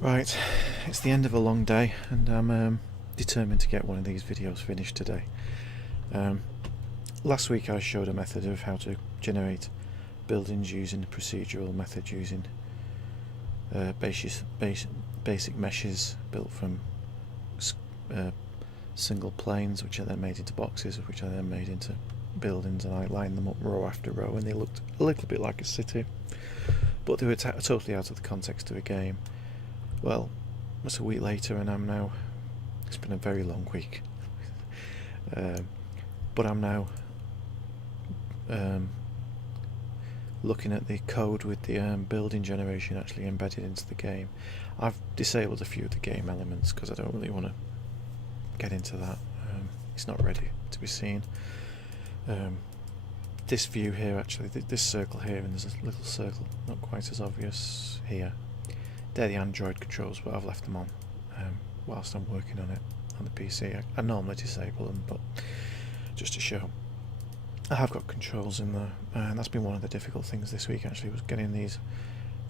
Right, it's the end of a long day and I'm determined to get one of these videos finished today. Last week I showed a method of how to generate buildings using the procedural method, using basic meshes built from single planes, which are then made into boxes, which are then made into buildings, and I lined them up row after row and they looked a little bit like a city, but they were totally out of the context of a game. Well, it's a week later and it's been a very long week, but I'm now looking at the code with the building generation actually embedded into the game. I've disabled a few of the game elements because I don't really want to get into that. It's not ready to be seen. This view here, actually, this circle here, and there's a little circle not quite as obvious here. They're the Android controls, but I've left them on whilst I'm working on it on the PC. I normally disable them, but just to show. I have got controls in there, and that's been one of the difficult things this week actually, was getting these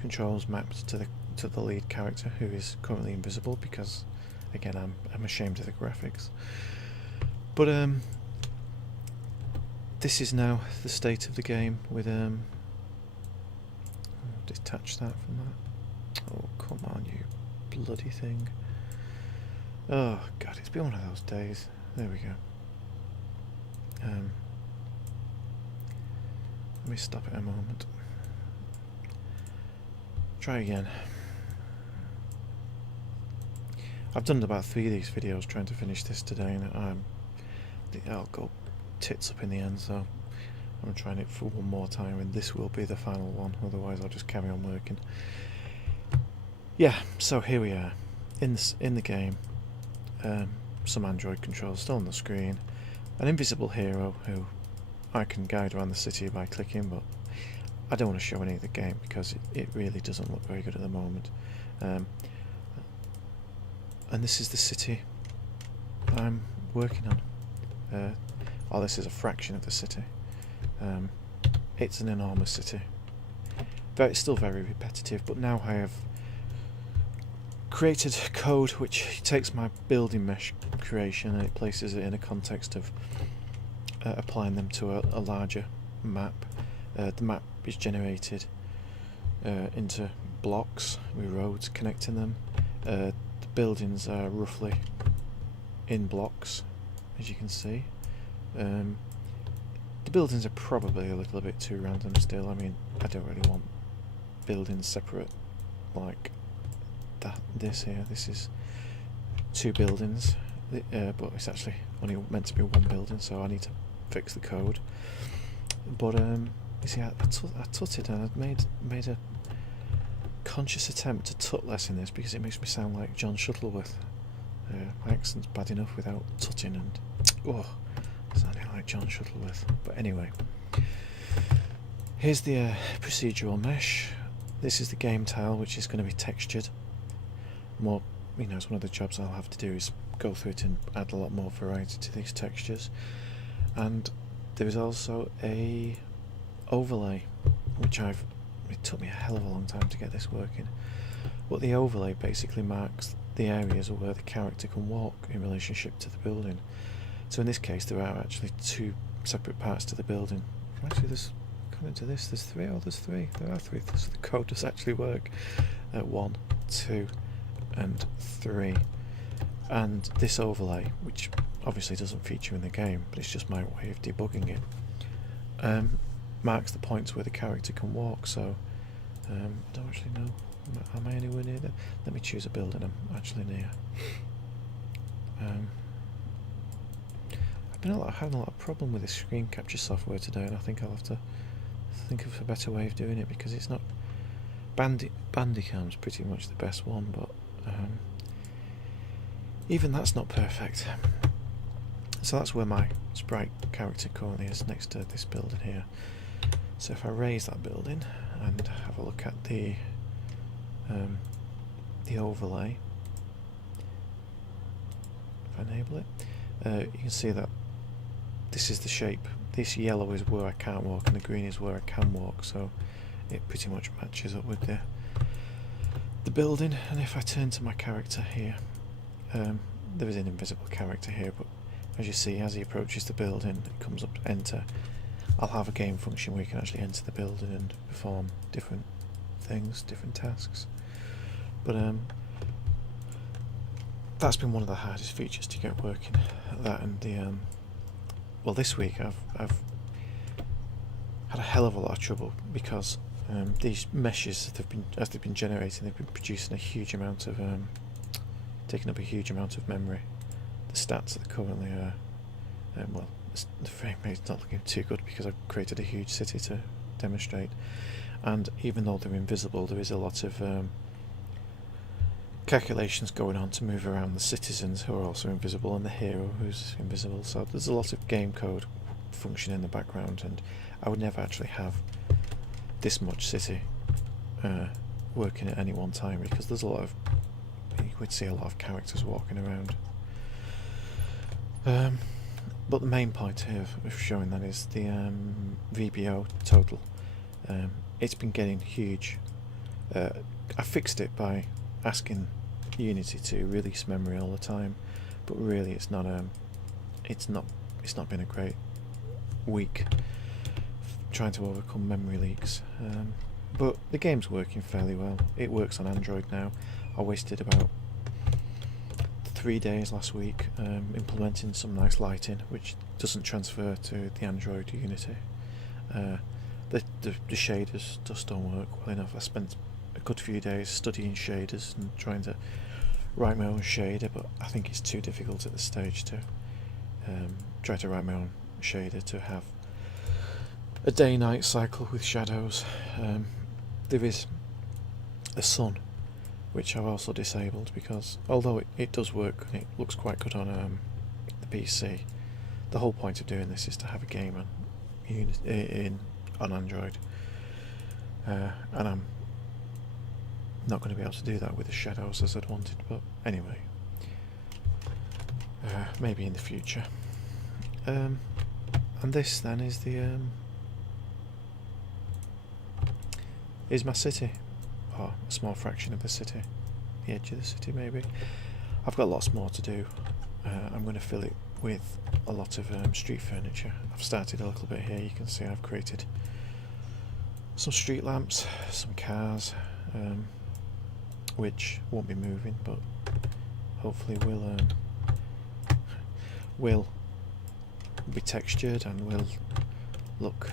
controls mapped to the lead character, who is currently invisible because, again, I'm ashamed of the graphics. But this is now the state of the game with I'll detach that from that. Oh, come on, you bloody thing. Oh god, it's been one of those days. There we go. Let me stop it a moment. Try again. I've done about 3 of these videos trying to finish this today, and I'll go tits up in the end, so I'm trying it for one more time, and this will be the final one, otherwise I'll just carry on working. Yeah, so here we are in the game. Some Android controls still on the screen, an invisible hero who I can guide around the city by clicking, but I don't want to show any of the game because it really doesn't look very good at the moment. And this is the city I'm working on. Oh, this is a fraction of the city. It's an enormous city. It's still very repetitive, but now I have created code which takes my building mesh creation and it places it in a context of applying them to a larger map. The map is generated into blocks with roads connecting them. The buildings are roughly in blocks, as you can see. The buildings are probably a little bit too random still. I mean, I don't really want buildings separate like this here. This is 2 buildings, but it's actually only meant to be 1 building, so I need to fix the code. But you see, I tutted, and I've made a conscious attempt to tut less in this because it makes me sound like John Shuttleworth. My accent's bad enough without tutting and sounding like John Shuttleworth. But anyway, here's the procedural mesh. This is the game tile, which is going to be textured. More, it's one of the jobs I'll have to do is go through it and add a lot more variety to these textures. And there is also a overlay, which it took me a hell of a long time to get this working. But the overlay basically marks the areas where the character can walk in relationship to the building. So in this case, there are actually 2 separate parts to the building. Actually, according to this, there's 3. Oh, there's 3. There are 3. So the code does actually work. 1, 2, and 3. And this overlay, which obviously doesn't feature in the game, but it's just my way of debugging it, marks the points where the character can walk. So I don't actually know. Am I anywhere near there? Let me choose a building I'm actually near. I've been having a lot of problem with this screen capture software today, and I think I'll have to think of a better way of doing it, because it's not... Bandicam's pretty much the best one, but even that's not perfect. So that's where my sprite character currently is, next to this building here. So if I raise that building and have a look at the overlay, if I enable it, you can see that this is the shape. This yellow is where I can't walk and the green is where I can walk, so it pretty much matches up with the building, and if I turn to my character here, there is an invisible character here, but as you see, as he approaches the building, it comes up to enter. I'll have a game function where you can actually enter the building and perform different things, different tasks. But that's been one of the hardest features to get working. That and the well, this week I've had a hell of a lot of trouble because these meshes as they've been generating, they've been producing a huge amount of taking up a huge amount of memory. The stats that currently are well, the frame rate's not looking too good because I've created a huge city to demonstrate, and even though they're invisible, there is a lot of calculations going on to move around the citizens who are also invisible and the hero who's invisible. So there's a lot of game code function in the background, and I would never actually have this much city working at any one time because there's a lot of, you would see a lot of characters walking around. But the main point here of showing that is the VBO total. It's been getting huge. I fixed it by asking Unity to release memory all the time, but really it's not been a great week trying to overcome memory leaks. But the game's working fairly well. It works on Android now. I wasted about 3 days last week implementing some nice lighting which doesn't transfer to the Android Unity. The shaders just don't work well enough. I spent a good few days studying shaders and trying to write my own shader, but I think it's too difficult at this stage to try to write my own shader to have a day-night cycle with shadows. There is a sun which I've also disabled because although it does work and it looks quite good on the PC, the whole point of doing this is to have a game on Android, and I'm not going to be able to do that with the shadows as I'd wanted, but anyway, maybe in the future. And this then is the is my city, or a small fraction of the city, the edge of the city maybe. I've got lots more to do. I'm going to fill it with a lot of street furniture. I've started a little bit here. You can see I've created some street lamps, some cars, which won't be moving, but hopefully will be textured and will look,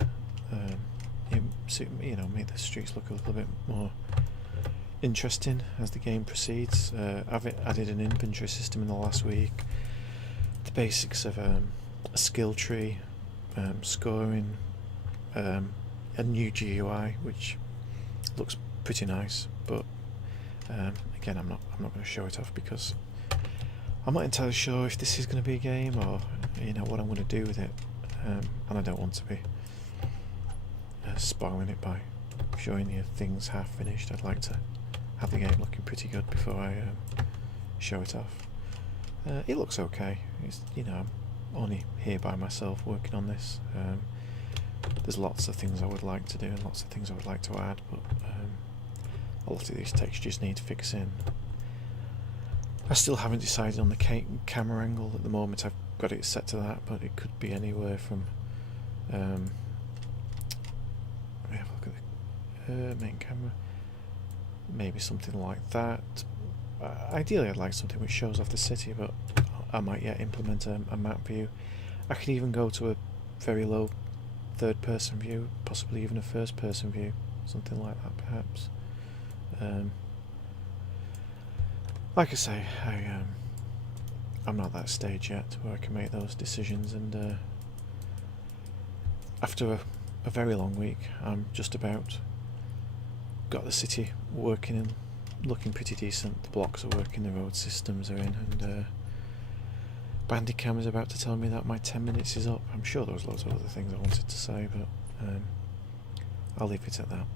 make the streets look a little bit more interesting as the game proceeds. I've added an inventory system in the last week, the basics of a skill tree, scoring, a new GUI which looks pretty nice, but again I'm not going to show it off because I'm not entirely sure if this is going to be a game or what I'm going to do with it, and I don't want to be spoiling it by showing you things half finished. I'd like to have the game looking pretty good before I show it off. It looks okay. I'm only here by myself working on this. There's lots of things I would like to do and lots of things I would like to add, but a lot of these textures need fixing. I still haven't decided on the camera angle at the moment. I've got it set to that, but it could be anywhere from let me have a look at the main camera, maybe something like that. Ideally I'd like something which shows off the city, but I might yet implement a map view. I could even go to a very low third person view, possibly even a first person view, something like that perhaps. Like I say, I'm not at that stage yet where I can make those decisions, and after a very long week I'm just about got the city working and looking pretty decent. The blocks are working, the road systems are in, and Bandicam is about to tell me that my 10 minutes is up. I'm sure there was loads of other things I wanted to say, but I'll leave it at that.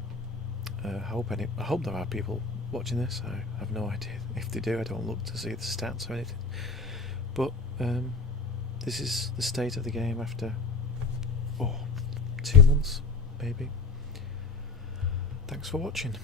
I hope there are people watching this. I have no idea. If they do, I don't look to see the stats or anything. But this is the state of the game after 2 months, maybe. Thanks for watching.